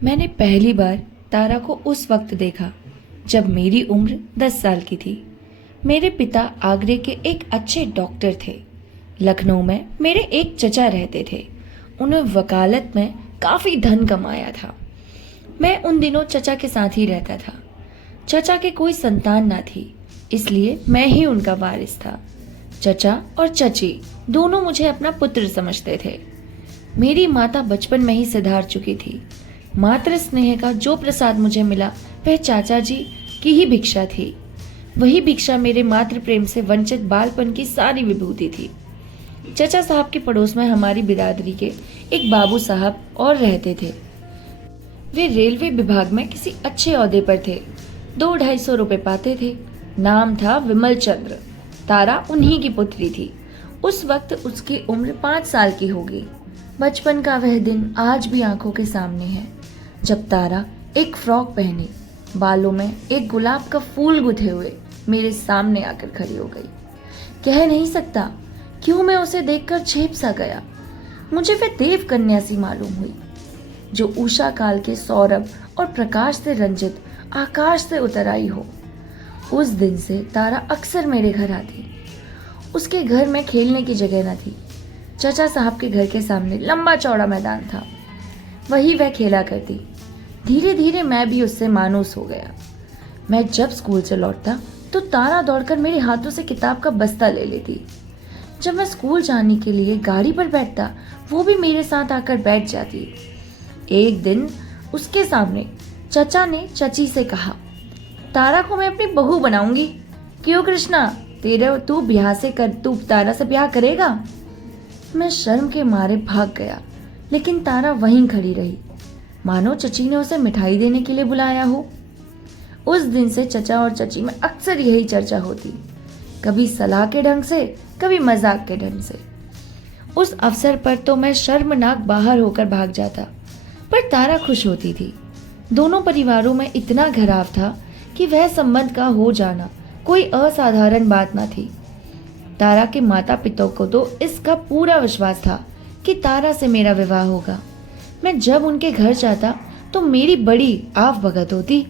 मैंने पहली बार तारा को उस वक्त देखा जब मेरी उम्र 10 साल की थी। मेरे पिता आगरे के एक अच्छे डॉक्टर थे। लखनऊ में मेरे एक चचा रहते थे। उन्हें वकालत में काफ़ी धन कमाया था। मैं उन दिनों चचा के साथ ही रहता था। चचा के कोई संतान ना थी, इसलिए मैं ही उनका वारिस था। चचा और चची दोनों मुझे अपना पुत्र समझते थे। मेरी माता बचपन में ही सिधार चुकी थी। मातृ स्नेह का जो प्रसाद मुझे मिला वह चाचा जी की ही भिक्षा थी। वही भिक्षा मेरे मातृ प्रेम से वंचित बालपन की सारी विभूति थी। चचा साहब के पड़ोस में हमारी बिरादरी के एक बाबू साहब और रहते थे। वे रेलवे विभाग में किसी अच्छे ओहदे पर थे। 200-250 रुपए पाते थे। नाम था विमल चंद्र। तारा उन्हीं की पुत्री थी। उस वक्त उसकी उम्र 5 साल की होगी। बचपन का वह दिन आज भी आंखों के सामने है, जब तारा एक फ्रॉक पहने, बालों में एक गुलाब का फूल गुथे हुए मेरे सामने आकर खड़ी हो गई। कह नहीं सकता क्यों मैं उसे देखकर झेप सा गया। मुझे वह देव कन्या सी मालूम हुई, जो उषा काल के सौरभ और प्रकाश से रंजित आकाश से उतर आई हो। उस दिन से तारा अक्सर मेरे घर आती। उसके घर में खेलने की जगह न थी। चचा साहब के घर के सामने लंबा चौड़ा मैदान था, वही वह खेला करती। धीरे धीरे मैं भी उससे मानूस हो गया। मैं जब स्कूल से लौटता तो तारा दौड़कर मेरे हाथों से किताब का बस्ता ले लेती। जब मैं स्कूल जाने के लिए गाड़ी पर बैठता, वो भी मेरे साथ आकर बैठ जाती। एक दिन उसके सामने चचा ने चची से कहा, तारा को मैं अपनी बहू बनाऊंगी। क्यों कृष्णा, तू तारा से ब्याह करेगा? मैं शर्म के मारे भाग गया, लेकिन तारा वहीं खड़ी रही, मानो चची ने उसे मिठाई देने के लिए बुलाया हो। उस दिन से चचा और चची में अक्सर यही चर्चा होती, कभी सलाह के ढंग से, कभी मजाक के ढंग से। उस अवसर पर तो मैं शर्मनाक बाहर होकर भाग जाता, पर तारा खुश होती थी। दोनों परिवारों में इतना घराव था कि वह संबंध का हो जाना कोई असाधारण बात न थी। तारा के माता पिता को तो इसका पूरा विश्वास था कि तारा से मेरा विवाह होगा। मैं जब उनके घर जाता तो मेरी बड़ी आव भगत होती।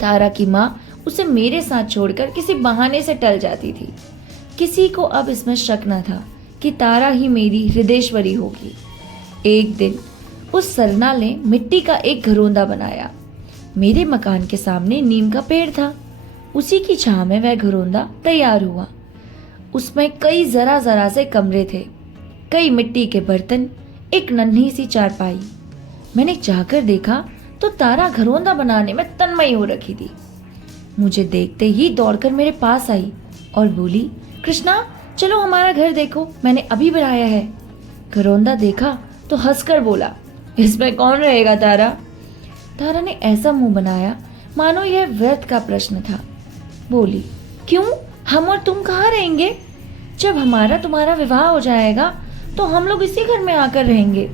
तारा की माँ उसे मेरे साथ छोड़कर किसी बहाने से टल जाती थी। किसी को अब इसमें शक न था कि तारा ही मेरी हृदयेश्वरी होगी। एक दिन उस सरना ने मिट्टी का एक घरोंदा बनाया। मेरे मकान के सामने नीम का पेड़ था। उसी की छांव में वह घरोंदा तैयार हुआ। उसमें कई जरा जरा से कमरे थे, कई मिट्टी के बर्तन, एक नन्ही सी चारपाई। मैंने जाकर देखा तो तारा घरोंदा बनाने में तन्मय हो रखी थी। मुझे देखते ही दौड़कर मेरे पास आई और बोली, कृष्णा चलो हमारा घर देखो, मैंने अभी बनाया है। घरोंदा देखा तो हंसकर बोला, इसमें कौन रहेगा तारा? तारा ने ऐसा मुंह बनाया मानो यह व्यर्थ का प्रश्न था। बोली, क्यों, हम और तुम कहाँ रहेंगे? जब हमारा तुम्हारा विवाह हो जाएगा तो हम लोग इसी घर में आकर रहेंगे।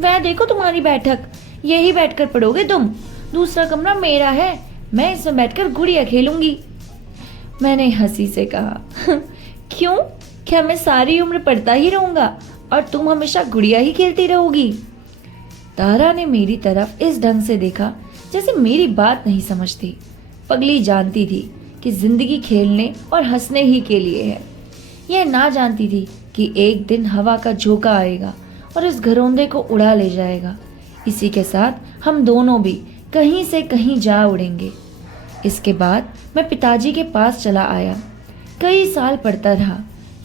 वह देखो तुम्हारी बैठक, यही बैठकर पढ़ोगे तुम। दूसरा कमरा मेरा है, मैं इसमें बैठकर गुड़िया खेलूंगी। मैंने हंसी से कहा, क्यों, क्या मैं सारी उम्र पढ़ता ही रहूंगा और तुम हमेशा गुड़िया ही खेलती रहोगी? तारा ने मेरी तरफ इस ढंग से देखा जैसे मेरी बात नहीं समझती। पगली जानती थी कि जिंदगी खेलने और हंसने ही के लिए है। यह ना जानती थी कि एक दिन हवा का झोंका आएगा और इस घरोंदे को उड़ा ले जाएगा। इसी के साथ हम दोनों भी कहीं से कहीं जा उड़ेंगे। इसके बाद मैं पिताजी के पास चला आया। कई साल पढ़ता रहा।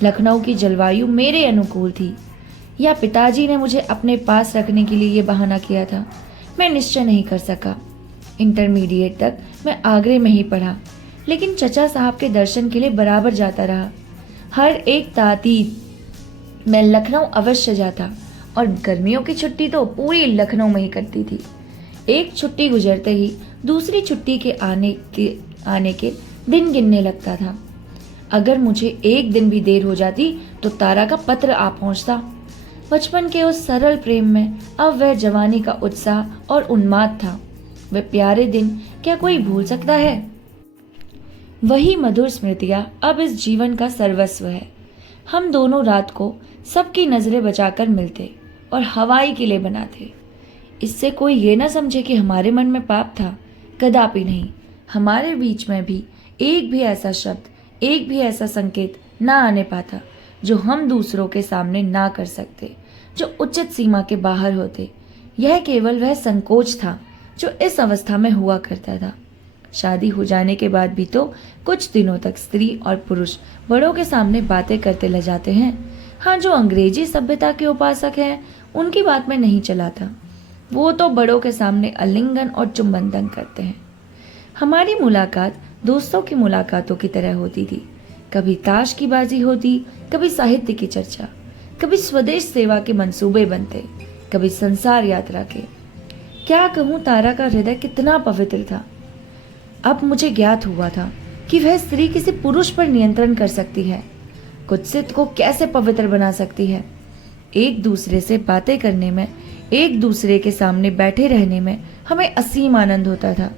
लखनऊ की जलवायु मेरे अनुकूल थी, या पिताजी ने मुझे अपने पास रखने के लिए ये बहाना किया था, मैं निश्चय नहीं कर सका। इंटरमीडिएट तक मैं आगरे में ही पढ़ा, लेकिन चचा साहब के दर्शन के लिए बराबर जाता रहा। हर एक तातीर मैं लखनऊ अवश्य जाता और गर्मियों की छुट्टी तो पूरी लखनऊ में ही कटती थी। एक छुट्टी गुजरते ही दूसरी छुट्टी के आने के दिन गिनने लगता था। अगर मुझे एक दिन भी देर हो जाती तो तारा का पत्र आ पहुंचता। बचपन के उस सरल प्रेम में अब वह जवानी का उत्साह और उन्माद था। वे प्यारे दिन क्या कोई भूल सकता है? वही मधुर स्मृतियां अब इस जीवन का सर्वस्व है। हम दोनों रात को सबकी नजरें बचाकर मिलते और हवाई किले बनाते। इससे कोई ये ना समझे कि हमारे मन में पाप था, कदापि नहीं। हमारे बीच में भी एक भी ऐसा शब्द, एक भी ऐसा संकेत ना आने पाता जो हम दूसरों के सामने ना कर सकते, जो उचित सीमा के बाहर होते। यह केवल वह संकोच था जो इस अवस्था में हुआ करता था। शादी हो जाने के बाद भी तो कुछ दिनों तक स्त्री और पुरुष बड़ों के सामने बातें करते ले जाते हैं। हाँ, जो अंग्रेजी सभ्यता के उपासक हैं उनकी बात में नहीं चलाता। वो तो बड़ों के सामने आलिंगन और चुंबन तक करते हैं। हमारी मुलाकात दोस्तों की मुलाकातों की तरह होती थी। कभी ताश की बाजी होती, कभी साहित्य की चर्चा, कभी स्वदेश सेवा के मंसूबे बनते, कभी संसार यात्रा के। क्या कहूँ, तारा का हृदय कितना पवित्र था। अब मुझे ज्ञात हुआ था कि वह स्त्री किसी पुरुष पर नियंत्रण कर सकती है, कुत्सित को कैसे पवित्र बना सकती है। एक दूसरे से बातें करने में, एक दूसरे के सामने बैठे रहने में हमें असीम आनंद होता था।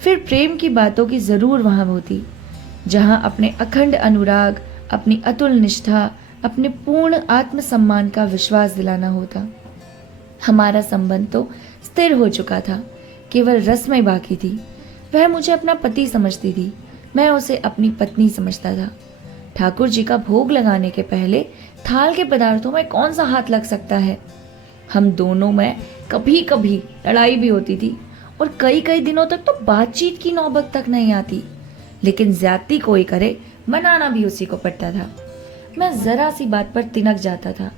फिर प्रेम की बातों की जरूर वहां होती, जहां अपने अखंड अनुराग, अपनी अतुल निष्ठा, अपने पूर्ण आत्मसम्मान का विश्वास दिलाना होता। हमारा संबंध तो स्थिर हो चुका था, केवल रस्में बाकी थी। वह मुझे अपना पति समझती थी, मैं उसे अपनी पत्नी समझता था। ठाकुर जी का भोग लगाने के पहले थाल के पदार्थों में कौन सा हाथ लग सकता है। हम दोनों में कभी कभी लड़ाई भी होती थी और कई कई दिनों तक तो बातचीत की नौबत तक नहीं आती। लेकिन ज्यादती कोई करे, मनाना भी उसी को पड़ता था। मैं जरा सी बात पर तिनक जाता था।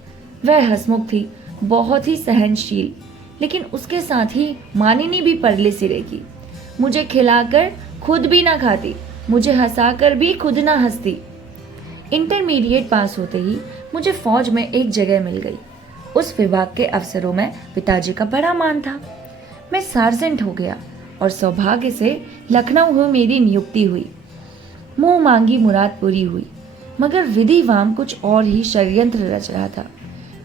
वह हंसमुख थी, बहुत ही सहनशील, लेकिन उसके साथ ही मानिनी भी परले सिरे की। मुझे खिलाकर खुद भी ना खाती, मुझे हंसाकर भी खुद ना हंसती। इंटरमीडिएट पास होते ही मुझे फौज में एक जगह मिल गई। उस विभाग के अफसरों में पिताजी का बड़ा मान था। मैं सार्जेंट हो गया और सौभाग्य से लखनऊ में मेरी नियुक्ति हुई। मुंह मांगी मुराद पूरी हुई, मगर विधिवाम कुछ और ही षड्यंत्र रच रहा था।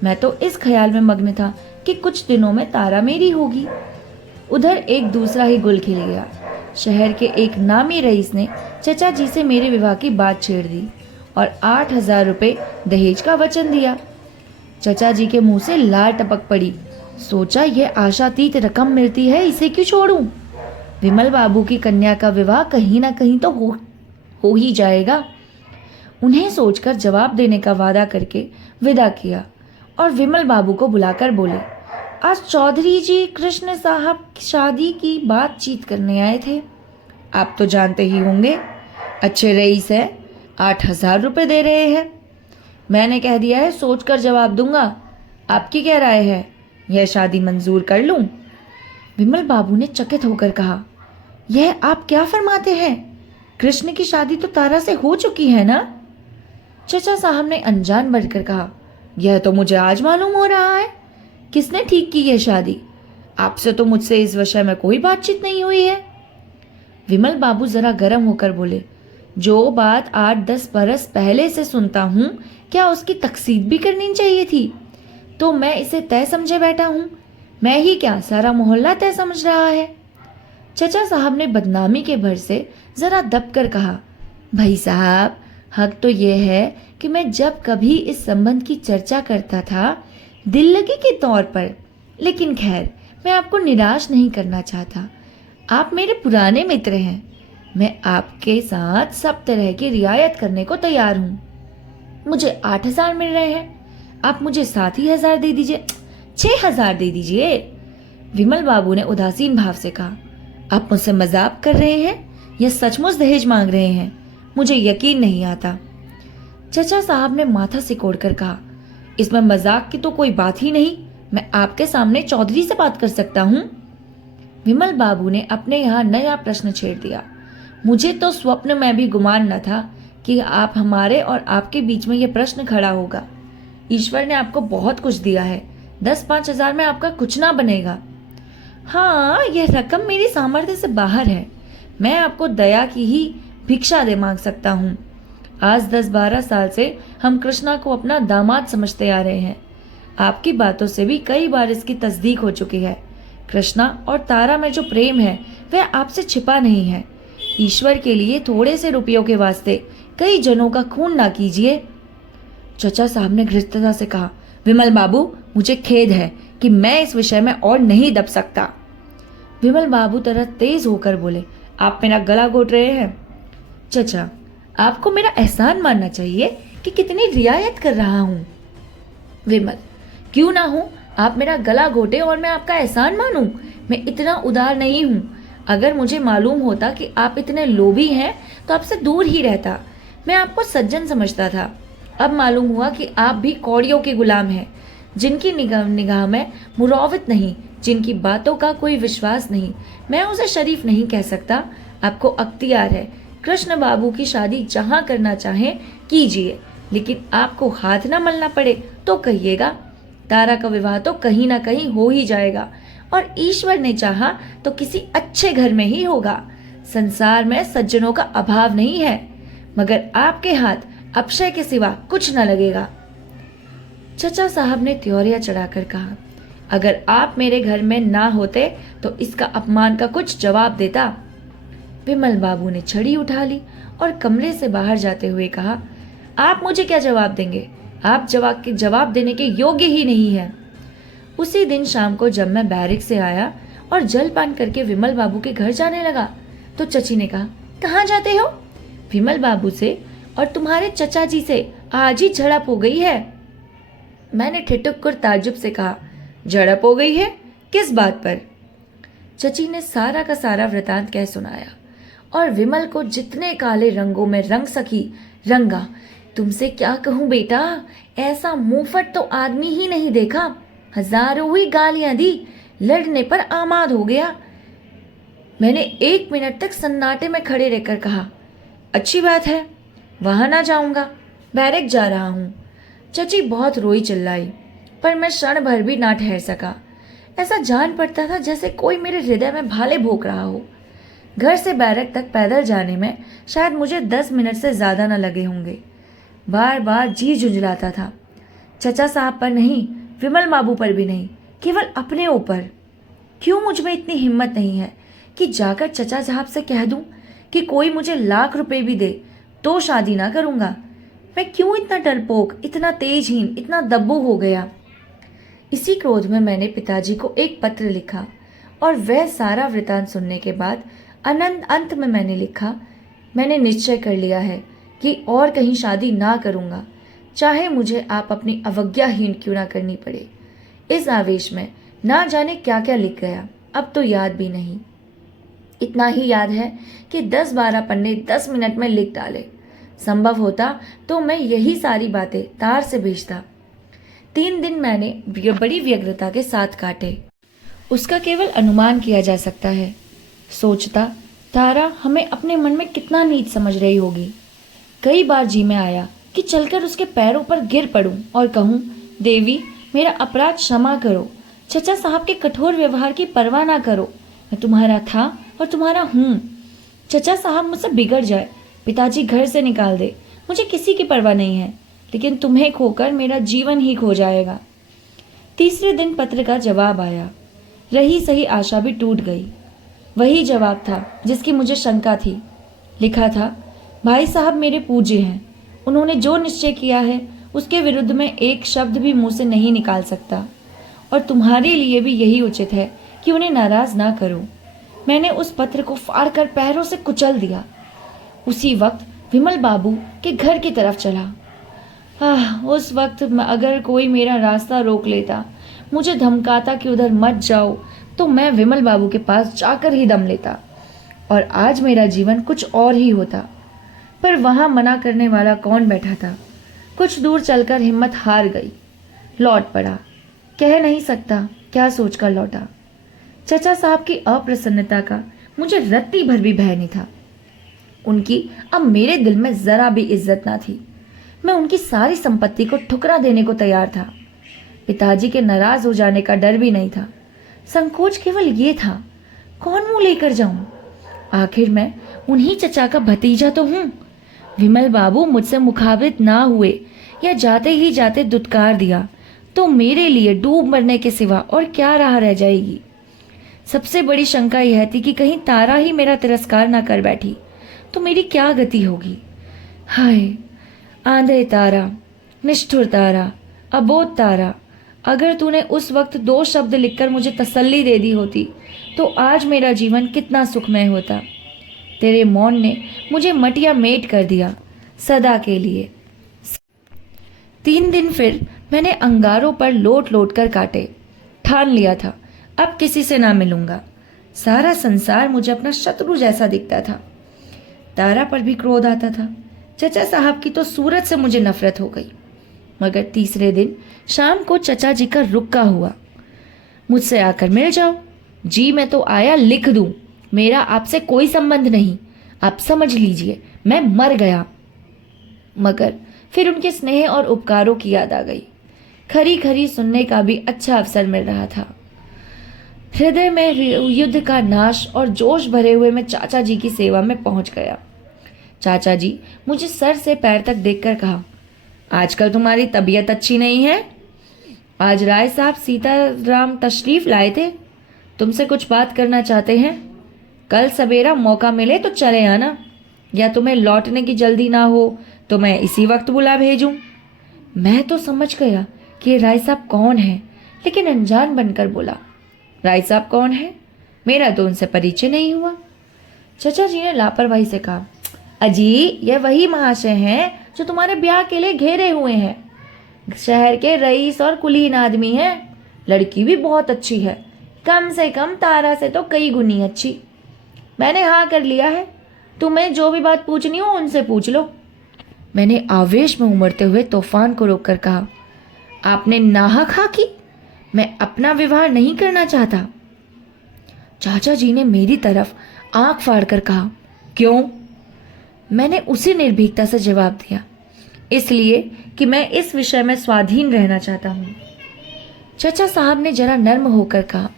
मैं तो इस ख्याल में मग्न था कि कुछ दिनों में तारा मेरी होगी। उधर एक दूसरा ही गुल खिल गया। शहर के एक नामी रईस ने चचा जी से मेरे विवाह की बात छेड़ दी और 8,000 रुपए दहेज का वचन दिया। चचा जी के मुंह से लार टपक पड़ी। सोचा, यह आशातीत रकम मिलती है, इसे क्यों छोड़ूं? विमल बाबू की कन्या का विवाह कहीं ना कहीं तो हो ही जाएगा। उन्हें सोचकर जवाब देने का वादा करके विदा किया और विमल बाबू को बुलाकर बोले, आज चौधरी जी कृष्ण साहब शादी की बातचीत करने आए थे। आप तो जानते ही होंगे, अच्छे रईस है, 8,000 रुपए दे रहे हैं। मैंने कह दिया है, सोचकर जवाब दूंगा। आपकी क्या राय है, यह शादी मंजूर कर लूं? विमल बाबू ने चकित होकर कहा, यह आप क्या फरमाते हैं? कृष्ण की शादी तो तारा से हो चुकी है ना? चचा साहब ने अनजान बढ़कर कहा, यह तो मुझे आज मालूम हो रहा है। किसने ठीक की यह शादी? आपसे तो मुझसे इस विषय में कोई बातचीत नहीं हुई है। विमल बाबू जरा गर्म होकर बोले, जो बात 8-10 बरस पहले से सुनता हूं, क्या उसकी तकसीद भी करनी चाहिए थी? तो मैं इसे तय समझे बैठा हूं। मैं ही क्या, सारा मोहल्ला तय समझ रहा है। चचा साहब ने बदनामी के भर से जरा दब कर कहा, भाई साहब, हक तो यह है कि मैं जब कभी इस संबंध की चर्चा करता था, दिल लगी के तौर पर, लेकिन खैर, मैं आपको निराश नहीं करना चाहता। आप मेरे पुराने मित्र हैं। मैं आपके साथ सब तरह की रियायत करने को तैयार हूं। मुझे 8,000 मिल रहे हैं, आप मुझे 7,000 दे दीजिए, 6,000 दे दीजिए। विमल बाबू ने उदासीन भाव से कहा, आप मुझसे मजाक कर रहे हैं या सचमुच दहेज मांग रहे हैं? मुझे यकीन नहीं आता। चचा साहब ने माथा सिकोड़कर कहा, इसमें मजाक की तो कोई बात ही नहीं। मैं आपके सामने चौधरी से बात कर सकता हूँ। विमल बाबू ने अपने यहाँ नया प्रश्न छेड़ दिया। मुझे तो स्वप्न में भी गुमान न था कि आप हमारे और आपके बीच में यह प्रश्न खड़ा होगा। ईश्वर ने आपको बहुत कुछ दिया है, 10-5 हजार में आपका कुछ ना बनेगा। हाँ, यह रकम मेरी सामर्थ्य से बाहर है। मैं आपको दया की ही भिक्षा दे मांग सकता हूँ। आज 10-12 साल से हम कृष्णा को अपना दामाद समझते आ रहे हैं। आपकी बातों से भी कई बार इसकी तस्दीक हो चुकी है। कृष्णा और तारा में जो प्रेम है वह आपसे छिपा नहीं है। ईश्वर के लिए थोड़े से रुपयों के वास्ते कई जनों का खून ना कीजिए। चचा साहब ने घृणा से कहा, विमल बाबू, मुझे खेद है कि मैं इस विषय में और नहीं दब सकता। विमल बाबू तरह तेज होकर बोले, आप मेरा गला घोट रहे हैं। चचा, आपको मेरा एहसान मानना चाहिए कि कितनी रियायत कर रहा हूं। विमल, क्यों ना हूं, आप मेरा गला घोटे और मैं आपका एहसान मानूं? मैं इतना उदार नहीं हूं। अगर मुझे मालूम होता कि आप इतने लोभी हैं तो आपसे दूर ही रहता। मैं आपको सज्जन समझता था। अब मालूम हुआ कि आप भी कौड़ियों के गुलाम हैं, जिनकी निगाह में मुरौवत नहीं, जिनकी बातों का कोई विश्वास नहीं। मैं उसे शरीफ नहीं कह सकता। आपको अख्तियार है, कृष्ण बाबू की शादी जहां करना चाहे कीजिए, लेकिन आपको हाथ ना मलना पड़े तो कहिएगा। तारा का विवाह तो कहीं ना कहीं हो ही जाएगा, और ईश्वर ने चाहा तो किसी अच्छे घर में ही होगा। संसार में सज्जनों का अभाव नहीं है, मगर आपके हाथ अक्षय के सिवा कुछ न लगेगा। चचा साहब ने त्योरिया चढ़ाकर कहा, अगर आप मेरे घर में ना होते तो इसका अपमान का कुछ जवाब देता। विमल बाबू ने छड़ी उठा ली और कमरे से बाहर जाते हुए कहा, आप मुझे क्या जवाब देंगे? आप जवाब देने के योग्य ही नहीं है। उसी दिन शाम को जब मैं बैरिक से आया और जलपान करके विमल बाबू के घर जाने लगा तो चची ने कहा, कहाँ जाते हो? विमल बाबू से और तुम्हारे चचा जी से आज ही झड़प हो गई है। मैंने ठिठुक कर ताज्जुब से कहा, झड़प हो गई है? किस बात पर? चची ने सारा का सारा वृतांत कह सुनाया और विमल को जितने काले रंगों में रंग सकी रंगा। तुमसे क्या कहूं बेटा, ऐसा मुंहफट तो आदमी ही नहीं देखा। हजारों ही गालियां दी, लड़ने पर आमाद हो गया। मैंने 1 मिनट तक सन्नाटे में खड़े रहकर कहा, अच्छी बात है, वहां ना जाऊंगा, बैरक जा रहा हूं। चची बहुत रोई चिल्लाई, पर मैं क्षण भर भी ना ठहर सका। ऐसा जान पड़ता था जैसे कोई मेरे हृदय में भाले भोंक रहा हो। घर से बैरक तक पैदल जाने में शायद मुझे 10 मिनट से ज्यादा न लगे होंगे। बार बार जी झुंझलाता था, चचा साहब पर नहीं, विमल बाबू पर भी नहीं, केवल अपने ऊपर। क्यों मुझ में इतनी हिम्मत नहीं है कि जाकर चचा साहब से कह दूं कि कोई मुझे लाख रुपए भी दे तो शादी ना करूंगा? मैं क्यों इतना डरपोक, इतना तेजहीन, इतना दब्बू हो गया? इसी क्रोध में मैंने पिताजी को एक पत्र लिखा और वह सारा वृतांत सुनने के बाद अंत में मैंने लिखा, मैंने निश्चय कर लिया है कि और कहीं शादी ना करूंगा, चाहे मुझे आप अपनी अवज्ञाहीन क्यों ना करनी पड़े। इस आवेश में ना जाने क्या क्या लिख गया, अब तो याद भी नहीं। इतना ही याद है कि 10-12 पन्ने 10 मिनट में लिख डाले। संभव होता तो मैं यही सारी बातें तार से भेजता। 3 दिन मैंने बड़ी व्यग्रता के साथ काटे। उसका केवल अनुमान किया जा सकता है। सोचता, तारा हमें अपने मन में कितना नीच समझ रही होगी। कई बार जी में आया कि चलकर उसके पैरों पर गिर पड़ूं और कहूं, देवी मेरा अपराध क्षमा करो, चचा साहब के कठोर व्यवहार की परवाह ना करो, मैं तुम्हारा था और तुम्हारा हूं। चचा साहब मुझसे बिगड़ जाए, पिताजी घर से निकाल दे, मुझे किसी की परवाह नहीं है, लेकिन तुम्हें खोकर मेरा जीवन ही खो जाएगा। तीसरे दिन पत्र का जवाब आया। रही सही आशा भी टूट गई। वही जवाब था जिसकी मुझे शंका थी। लिखा था, भाई साहब मेरे पूज्य हैं, उन्होंने जो निश्चय किया है उसके विरुद्ध में एक शब्द भी मुंह से नहीं निकाल सकता, और तुम्हारे लिए भी यही उचित है कि उन्हें नाराज ना करो। मैंने उस पत्र को फाड़कर पैरों से कुचल दिया। उसी वक्त विमल बाबू के घर की तरफ चला। उस वक्त अगर कोई मेरा रास्ता रोक लेता, मुझे धमकाता कि उधर मत जाओ, तो मैं विमल बाबू के पास जाकर ही दम लेता और आज मेरा जीवन कुछ और ही होता। पर वहां मना करने वाला कौन बैठा था? कुछ दूर चलकर हिम्मत हार गई, लौट पड़ा। कह नहीं सकता क्या सोचकर लौटा। चचा साहब की अप्रसन्नता का मुझे रत्ती भर भी भय नहीं था। उनकी अब मेरे दिल में जरा भी इज्जत ना थी। मैं उनकी सारी संपत्ति को ठुकरा देने को तैयार था। पिताजी के नाराज हो जाने का डर भी नहीं था। संकोच केवल ये था, कौन मुंह लेकर जाऊं? आखिर मैं उन्हीं चचा का भतीजा तो हूं। विमल बाबू मुझसे मुखाबित ना हुए या जाते ही जाते दुत्कार दिया तो मेरे लिए डूब मरने के सिवा और क्या राह रह जाएगी। सबसे बड़ी शंका यह थी कि कहीं तारा ही मेरा तिरस्कार ना कर बैठी तो मेरी क्या गति होगी। हाय, आंधे तारा, निष्ठुर तारा, अबोध तारा, अगर तूने उस वक्त 2 शब्द लिखकर मुझे तसल्ली दे दी होती तो आज मेरा जीवन कितना सुखमय होता। तेरे मौन ने मुझे मटिया मेट कर दिया, सदा के लिए। 3 दिन फिर मैंने अंगारों पर लोट लोट कर काटे। ठान लिया था अब किसी से ना मिलूंगा। सारा संसार मुझे अपना शत्रु जैसा दिखता था। तारा पर भी क्रोध आता था। चचा साहब की तो सूरत से मुझे नफरत हो गई। मगर तीसरे दिन शाम को चचा जी का रुक्का हुआ। मुझसे आकर मिल जाओ। जी मैं तो आया लिख दूं, मेरा आपसे कोई संबंध नहीं, आप समझ लीजिए मैं मर गया। मगर फिर उनके स्नेह और उपकारों की याद आ गई। खरी खरी सुनने का भी अच्छा अवसर मिल रहा था। हृदय में युद्ध का नाश और जोश भरे हुए मैं चाचा जी की सेवा में पहुंच गया। चाचा जी मुझे सर से पैर तक देखकर कहा, आजकल तुम्हारी तबीयत अच्छी नहीं है। आज राय साहब सीताराम तशरीफ लाए थे, तुमसे कुछ बात करना चाहते हैं। कल सवेरा मौका मिले तो चले आना, या तुम्हें लौटने की जल्दी ना हो तो मैं इसी वक्त बुला भेजूं। मैं तो समझ गया कि राय साहब कौन है, लेकिन अनजान बनकर बोला, राय साहब कौन है? मेरा तो उनसे परिचय नहीं हुआ। चचा जी ने लापरवाही से कहा, अजी ये वही महाशय हैं जो तुम्हारे ब्याह के लिए घेरे हुए हैं। शहर के रईस और कुलीन आदमी हैं। लड़की भी बहुत अच्छी है, कम से कम तारा से तो कई गुनी अच्छी। मैंने हाँ कर लिया है, तुम्हें जो भी बात पूछनी हो उनसे पूछ लो। मैंने आवेश में उमड़ते हुए तूफान को रोककर कहा, आपने नाहक हाँ की, मैं अपना विवाह नहीं करना चाहता। चाचा जी ने मेरी तरफ आंख फाड़कर कहा, क्यों? मैंने उसी निर्भीकता से जवाब दिया, इसलिए कि मैं इस विषय में स्वाधीन रहना चाहता हूँ। चचा साहब ने जरा नर्म होकर कहा,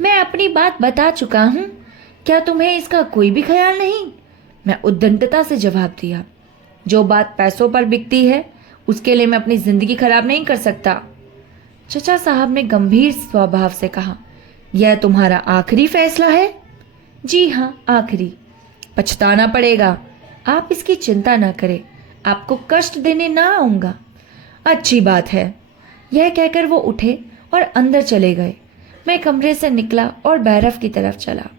मैं अपनी बात बता चुका हूँ, क्या तुम्हें इसका कोई भी ख्याल नहीं? मैं उद्दंडता से जवाब दिया, जो बात पैसों पर बिकती है उसके लिए मैं अपनी जिंदगी खराब नहीं कर सकता। चचा साहब ने गंभीर स्वभाव से कहा, यह तुम्हारा आखिरी फैसला है? जी हाँ, आखिरी। पछताना पड़ेगा, आप इसकी चिंता ना करें, आपको कष्ट देने ना आऊंगा। अच्छी बात है। यह कहकर वो उठे और अंदर चले गए। मैं कमरे से निकला और बैरफ की तरफ चला।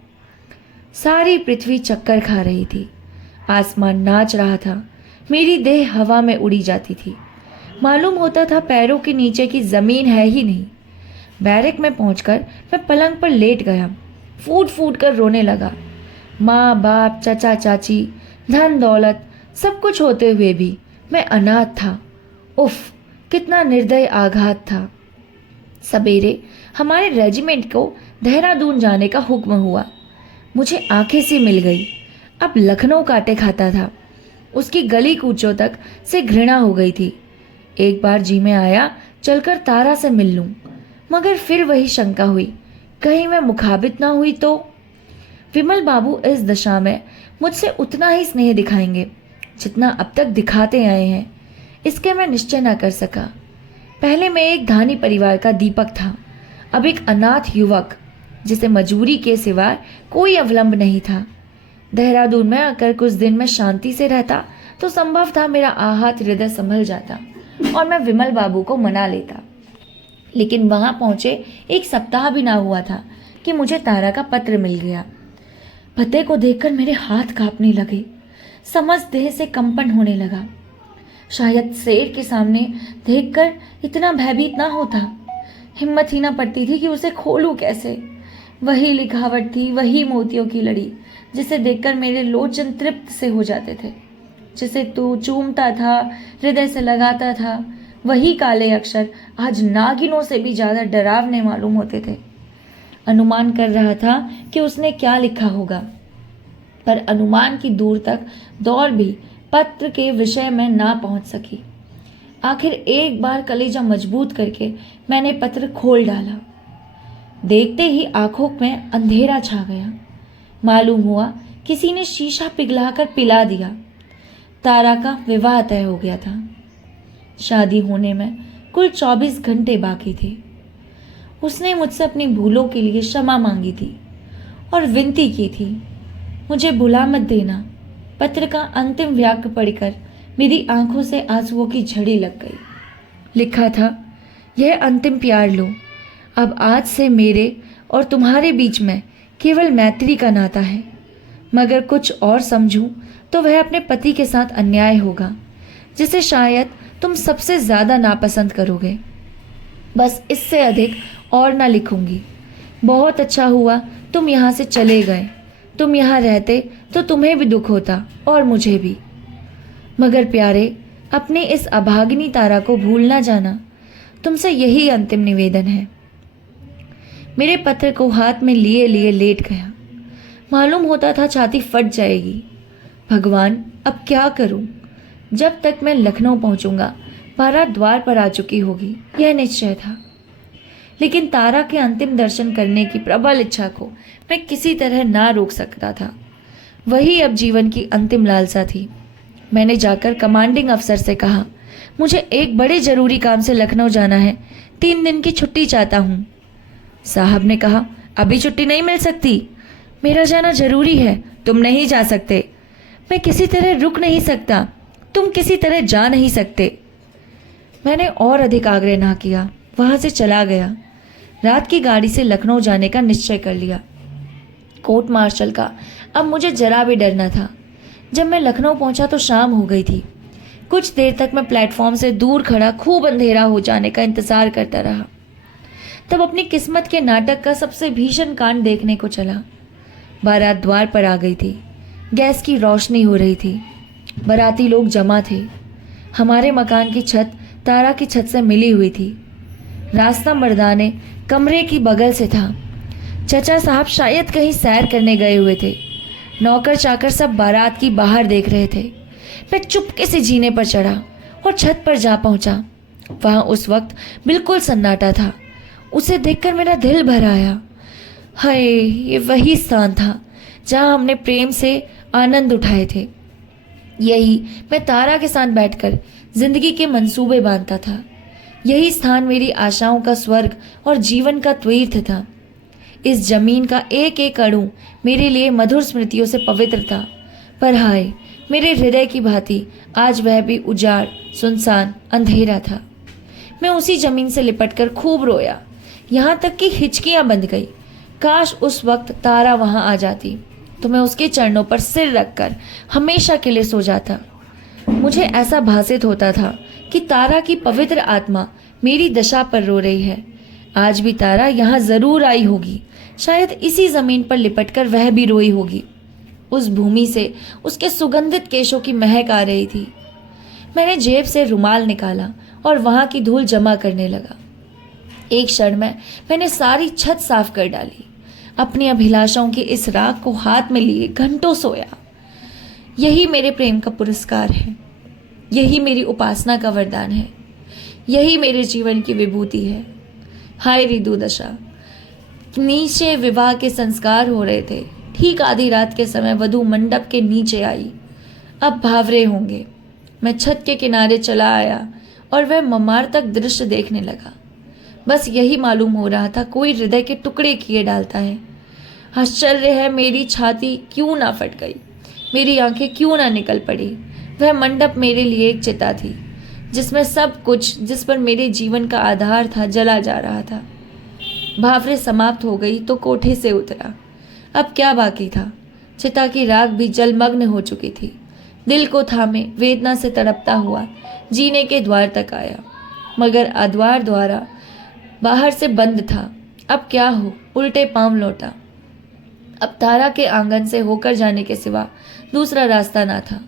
सारी पृथ्वी चक्कर खा रही थी। आसमान नाच रहा था, मेरी देह हवा में उड़ी जाती थी। मालूम होता था पैरों के नीचे की जमीन है ही नहीं। बैरक में पहुंचकर मैं पलंग पर लेट गया, फूट फूट कर रोने लगा। माँ बाप, चचा चाची, धन दौलत सब कुछ होते हुए भी मैं अनाथ था। उफ, कितना निर्दय आघात था। सवेरे हमारे रेजिमेंट को देहरादून जाने का हुक्म हुआ। मुझे आंखें सी मिल गई। अब लखनऊ काटे खाता था। उसकी गली कूचों तक से घृणा हो गई थी। एक बार जी में आया चलकर तारा से मिल लूं, मगर फिर वही शंका हुई, कहीं मैं मुखाबित ना हुई तो। विमल बाबू इस दशा में मुझसे उतना ही स्नेह दिखाएंगे जितना अब तक दिखाते आए हैं, इसके मैं निश्चय ना कर सका। पहले मैं एक धानी परिवार का दीपक था, अब एक अनाथ युवक जिसे मजबूरी के सिवा कोई अवलंब नहीं था। देहरादून में आकर कुछ दिन में शांति से रहता तो संभव था मेरा आहत हृदय संभल जाता और मैं विमल बाबू को मना लेता। लेकिन वहां पहुंचे 1 सप्ताह भी ना हुआ था कि मुझे तारा का पत्र मिल गया। पते को देखकर मेरे हाथ कांपने लगे, समस्त देह से कंपन होने लगा। शायद शेर के सामने देखकर इतना भयभीत ना होता। हिम्मत ही ना पड़ती थी कि उसे खोलूं कैसे। वही लिखावट थी, वही मोतियों की लड़ी जिसे देखकर मेरे लोचन तृप्त से हो जाते थे, जिसे तू चूमता था, हृदय से लगाता था। वही काले अक्षर आज नागिनों से भी ज्यादा डरावने मालूम होते थे। अनुमान कर रहा था कि उसने क्या लिखा होगा, पर अनुमान की दूर तक दौड़ भी पत्र के विषय में ना पहुंच सकी। आखिर एक बार कलेजा मजबूत करके मैंने पत्र खोल डाला। देखते ही आंखों में अंधेरा छा गया। मालूम हुआ किसी ने शीशा पिघलाकर पिला दिया। तारा का विवाह तय हो गया था। शादी होने में कुल 24 घंटे बाकी थे। उसने मुझसे अपनी भूलों के लिए क्षमा मांगी थी और विनती की थी, मुझे भुला मत देना। पत्र का अंतिम वाक्य पढ़कर मेरी आंखों से आंसुओं की झड़ी लग गई। लिखा था, यह अंतिम प्यार लो। अब आज से मेरे और तुम्हारे बीच में केवल मैत्री का नाता है, मगर कुछ और समझूं तो वह अपने पति के साथ अन्याय होगा, जिसे शायद तुम सबसे ज़्यादा नापसंद करोगे। बस इससे अधिक और ना लिखूंगी। बहुत अच्छा हुआ तुम यहाँ से चले गए। तुम यहाँ रहते तो तुम्हें भी दुख होता और मुझे भी। मगर प्यारे, अपनी इस अभागिनी तारा को भूल ना जाना। तुमसे यही अंतिम निवेदन है। मेरे पत्र को हाथ में लिए लिए लेट गया। मालूम होता था छाती फट जाएगी। भगवान, अब क्या करूं? जब तक मैं लखनऊ पहुंचूंगा बारात द्वार पर आ चुकी होगी, यह निश्चय था। लेकिन तारा के अंतिम दर्शन करने की प्रबल इच्छा को मैं किसी तरह ना रोक सकता था। वही अब जीवन की अंतिम लालसा थी। मैंने जाकर कमांडिंग अफसर से कहा, मुझे एक बड़े जरूरी काम से लखनऊ जाना है, 3 दिन की छुट्टी चाहता हूँ। साहब ने कहा, अभी छुट्टी नहीं मिल सकती, मेरा जाना जरूरी है, तुम नहीं जा सकते। मैं किसी तरह रुक नहीं सकता, तुम किसी तरह जा नहीं सकते। मैंने और अधिक आग्रह ना किया, वहां से चला गया। रात की गाड़ी से लखनऊ जाने का निश्चय कर लिया। कोर्ट मार्शल का अब मुझे जरा भी डर न था। जब मैं लखनऊ पहुंचा तो शाम हो गई थी। कुछ देर तक मैं प्लेटफॉर्म से दूर खड़ा खूब अंधेरा हो जाने का इंतजार करता रहा। तब अपनी किस्मत के नाटक का सबसे भीषण कांड देखने को चला। बारात द्वार पर आ गई थी। गैस की रोशनी हो रही थी। बाराती लोग जमा थे। हमारे मकान की छत तारा की छत से मिली हुई थी। रास्ता मर्दाने कमरे की बगल से था। चचा साहब शायद कहीं सैर करने गए हुए थे। नौकर चाकर सब बारात की बाहर देख रहे थे। मैं चुपके से जीने पर चढ़ा और छत पर जा पहुंचा। वहां उस वक्त बिल्कुल सन्नाटा था। उसे देखकर मेरा दिल भर आया। हाय, ये वही स्थान था जहां हमने प्रेम से आनंद उठाए थे। यही मैं तारा के साथ बैठकर जिंदगी के मंसूबे बांधता था। यही स्थान मेरी आशाओं का स्वर्ग और जीवन का तीर्थ था। इस जमीन का एक एक अणु मेरे लिए मधुर स्मृतियों से पवित्र था। पर हाय, मेरे हृदय की भांति आज वह भी उजाड़, सुनसान, अंधेरा था। मैं उसी जमीन से लिपटकर खूब रोया, यहाँ तक कि हिचकियां बंध गई। काश उस वक्त तारा वहां आ जाती तो मैं उसके चरणों पर सिर रखकर हमेशा के लिए सो जाता। मुझे ऐसा भासित होता था कि तारा की पवित्र आत्मा मेरी दशा पर रो रही है। आज भी तारा यहाँ जरूर आई होगी। शायद इसी जमीन पर लिपटकर वह भी रोई होगी। उस भूमि से उसके सुगंधित केशों की महक आ रही थी। मैंने जेब से रुमाल निकाला और वहां की धूल जमा करने लगा। एक क्षण में मैंने सारी छत साफ कर डाली। अपनी अभिलाषाओं की इस राख को हाथ में लिए घंटों सोया। यही मेरे प्रेम का पुरस्कार है। यही मेरी उपासना का वरदान है। यही मेरे जीवन की विभूति है। हाय रिदु दशा। नीचे विवाह के संस्कार हो रहे थे। ठीक आधी रात के समय वधू मंडप के नीचे आई। अब भावरे होंगे। मैं छत के किनारे चला आया और वह मर्मार्तक दृश्य देखने लगा। बस यही मालूम हो रहा था, कोई हृदय के टुकड़े किए डालता है। आश्चर्य है, मेरी छाती क्यों ना फट गई, मेरी आंखें क्यों ना निकल पड़ी। वह मंडप मेरे लिए एक चिता थी, जिसमें सब कुछ जिस पर मेरे जीवन का आधार था जला जा रहा था। भावरे समाप्त हो गई तो कोठे से उतरा। अब क्या बाकी था? चिता की राख भी जलमग्न हो चुकी थी। दिल को थामे वेदना से तड़पता हुआ जीने के द्वार तक आया, मगर अद्वार द्वारा बाहर से बंद था। अब क्या हो, उल्टे पांव लौटा। अब तारा के आंगन से होकर जाने के सिवा दूसरा रास्ता ना था।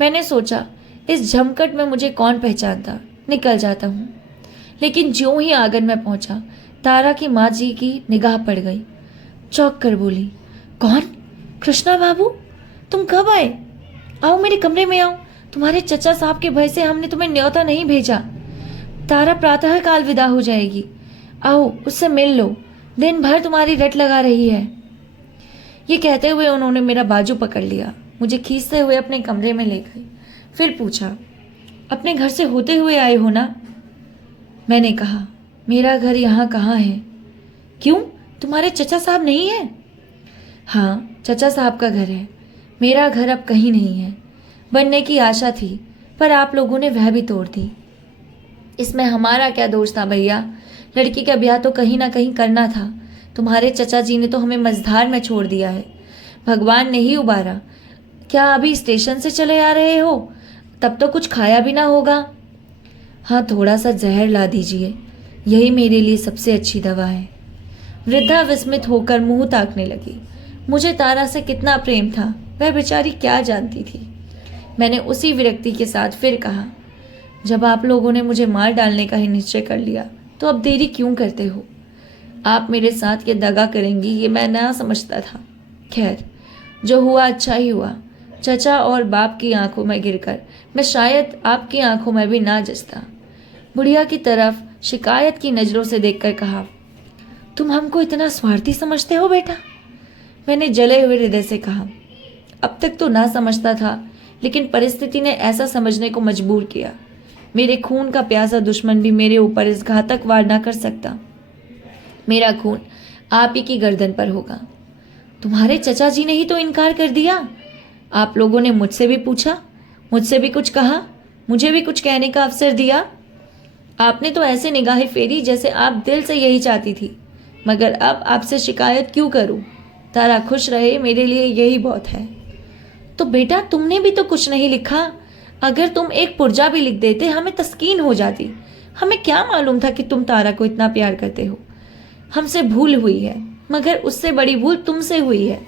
मैंने सोचा, इस झमकट में मुझे कौन पहचानता, निकल जाता हूँ। लेकिन ज्यों ही आंगन में पहुंचा, तारा की माँ जी की निगाह पड़ गई। चौंक कर बोली, कौन? कृष्णा बाबू, तुम कब आए? आओ मेरे कमरे में आओ। तुम्हारे चचा साहब के भय से हमने तुम्हें न्योता नहीं भेजा। तारा प्रातः काल विदा हो जाएगी। आओ उससे मिल लो, दिन भर तुम्हारी रट लगा रही है। ये कहते हुए उन्होंने मेरा बाजू पकड़ लिया, मुझे खींचते हुए अपने कमरे में ले गई। फिर पूछा, अपने घर से होते हुए आए हो ना? मैंने कहा, मेरा घर यहाँ कहाँ है? क्यों, तुम्हारे चचा साहब नहीं है? हाँ, चचा साहब का घर है। मेरा घर अब कहीं नहीं है। बनने की आशा थी, पर आप लोगों ने वह भी तोड़ दी। इसमें हमारा क्या दोष था भैया? लड़की का ब्याह तो कहीं ना कहीं करना था। तुम्हारे चचा जी ने तो हमें मझधार में छोड़ दिया है, भगवान ने ही उबारा। क्या अभी स्टेशन से चले आ रहे हो? तब तो कुछ खाया भी ना होगा। हाँ, थोड़ा सा जहर ला दीजिए, यही मेरे लिए सबसे अच्छी दवा है। वृद्धा विस्मित होकर मुंह ताकने लगी। मुझे तारा से कितना प्रेम था, वह बेचारी क्या जानती थी। मैंने उसी विरक्ति के साथ फिर कहा, जब आप लोगों ने मुझे मार डालने का ही निश्चय कर लिया तो अब देरी क्यों करते हो? आप मेरे साथ ये दगा करेंगी ये मैं ना समझता था। खैर, जो हुआ अच्छा ही हुआ। चचा और बाप की आंखों में गिरकर मैं शायद आपकी आंखों में भी ना जचता। बुढ़िया की तरफ शिकायत की नज़रों से देखकर कहा, तुम हमको इतना स्वार्थी समझते हो बेटा? मैंने जले हुए हृदय से कहा, अब तक तो ना समझता था, लेकिन परिस्थिति ने ऐसा समझने को मजबूर किया। मेरे खून का प्यासा दुश्मन भी मेरे ऊपर इस घातक वार ना कर सकता। मेरा खून आप ही की गर्दन पर होगा। तुम्हारे चचा जी ने ही तो इनकार कर दिया। आप लोगों ने मुझसे भी पूछा, मुझसे भी कुछ कहा, मुझे भी कुछ कहने का अवसर दिया। आपने तो ऐसे निगाहें फेरी जैसे आप दिल से यही चाहती थी। मगर अब आपसे शिकायत क्यों करूं? तारा खुश रहे, मेरे लिए यही बहुत है। तो बेटा, तुमने भी तो कुछ नहीं लिखा। अगर तुम एक पुर्जा भी लिख देते हमें तस्कीन हो जाती। हमें क्या मालूम था कि तुम तारा को इतना प्यार करते हो। हमसे भूल हुई है, मगर उससे बड़ी भूल तुमसे हुई है।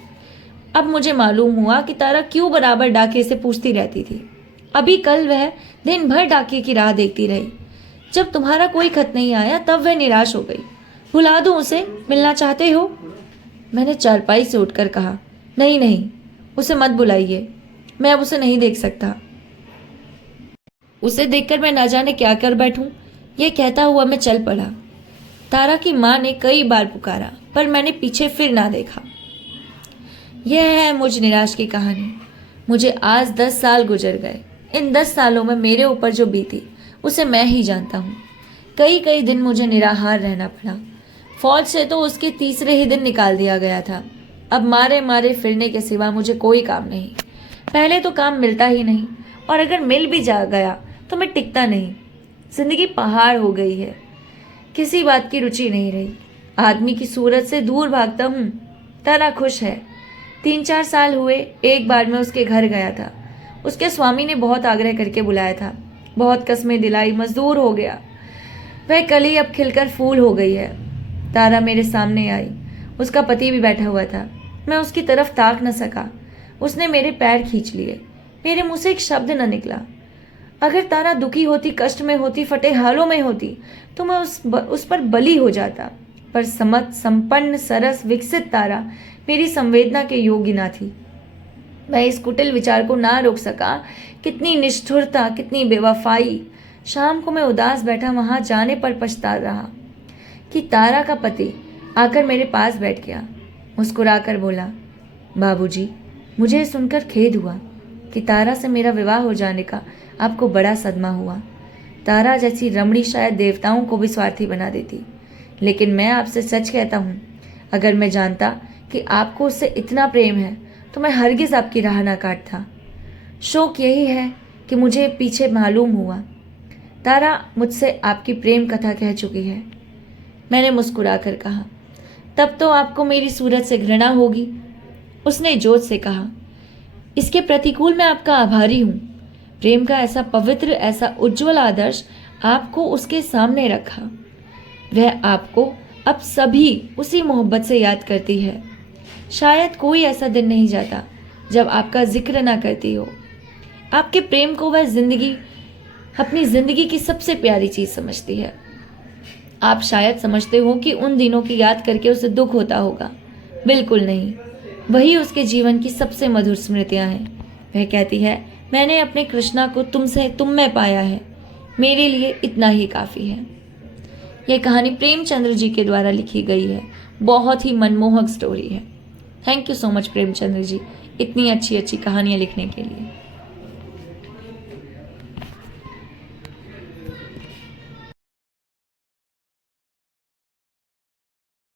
अब मुझे मालूम हुआ कि तारा क्यों बराबर डाके से पूछती रहती थी। अभी कल वह दिन भर डाके की राह देखती रही। जब तुम्हारा कोई खत नहीं आया तब वह निराश हो गई। बुला दो उसे, मिलना चाहते हो? मैंने चारपाई से उठकर कहा, नहीं नहीं, उसे मत बुलाइए, मैं अब उसे नहीं देख सकता। उसे देखकर मैं ना जाने क्या कर बैठूं। यह कहता हुआ मैं चल पड़ा। तारा की माँ ने कई बार पुकारा, पर मैंने पीछे फिर ना देखा। यह है मुझ निराश की कहानी। मुझे आज 10 साल गुजर गए। इन 10 सालों में मेरे ऊपर जो बीती उसे मैं ही जानता हूँ। कई कई दिन मुझे निराहार रहना पड़ा। फौज से तो उसके तीसरे ही दिन निकाल दिया गया था। अब मारे मारे फिरने के सिवा मुझे कोई काम नहीं। पहले तो काम मिलता ही नहीं, और अगर मिल भी जा गया तो मैं टिकता नहीं। जिंदगी पहाड़ हो गई है, किसी बात की रुचि नहीं रही। आदमी की सूरत से दूर भागता हूँ। तारा खुश है। 3-4 साल हुए, एक बार मैं उसके घर गया था। उसके स्वामी ने बहुत आग्रह करके बुलाया था, बहुत कस्में दिलाई, मजदूर हो गया। वह कली अब खिलकर फूल हो गई है। तारा मेरे सामने आई। उसका पति भी बैठा हुआ था। मैं उसकी तरफ ताक न सका। उसने मेरे पैर खींच लिए। मेरे मुंह से एक शब्द न निकला। अगर तारा दुखी होती, कष्ट में होती, फटे हालों में होती तो मैं उस पर बली हो जाता। पर समत, संपन्न, सरस, विकसित तारा मेरी संवेदना के योग्य ना थी। मैं इस कुटिल विचार को ना रोक सका। कितनी निष्ठुरता, कितनी बेवफाई। शाम को मैं उदास बैठा वहां जाने पर पछता रहा कि तारा का पति आकर मेरे पास बैठ गया। मुस्कुराकर बोला, बाबूजी, मुझे सुनकर खेद हुआ कि तारा से मेरा विवाह हो जाने का आपको बड़ा सदमा हुआ। तारा जैसी रमणी शायद देवताओं को भी स्वार्थी बना देती। लेकिन मैं आपसे सच कहता हूँ, अगर मैं जानता कि आपको उससे इतना प्रेम है तो मैं हरगिज आपकी राह ना काटता। शोक यही है कि मुझे पीछे मालूम हुआ तारा मुझसे आपकी प्रेम कथा कह चुकी है। मैंने मुस्कुराकर कहा, तब तो आपको मेरी सूरत से घृणा होगी। उसने जोश से कहा, इसके प्रतिकूल मैं आपका आभारी हूँ। प्रेम का ऐसा पवित्र, ऐसा उज्जवल आदर्श आपको उसके सामने रखा। वह आपको अब सभी उसी मोहब्बत से याद करती है। शायद कोई ऐसा दिन नहीं जाता जब आपका जिक्र ना करती हो। आपके प्रेम को वह अपनी जिंदगी की सबसे प्यारी चीज समझती है। आप शायद समझते हो कि उन दिनों की याद करके उसे दुख होता होगा। बिल्कुल नहीं, वही उसके जीवन की सबसे मधुर स्मृतियां हैं। वह कहती है, मैंने अपने कृष्णा को तुम में पाया है। मेरे लिए इतना ही काफी है। यह कहानी प्रेमचंद्र जी के द्वारा लिखी गई है। बहुत ही मनमोहक स्टोरी है। Thank you so much Premchandra ji, इतनी अच्छी अच्छी कहानियां लिखने के लिए।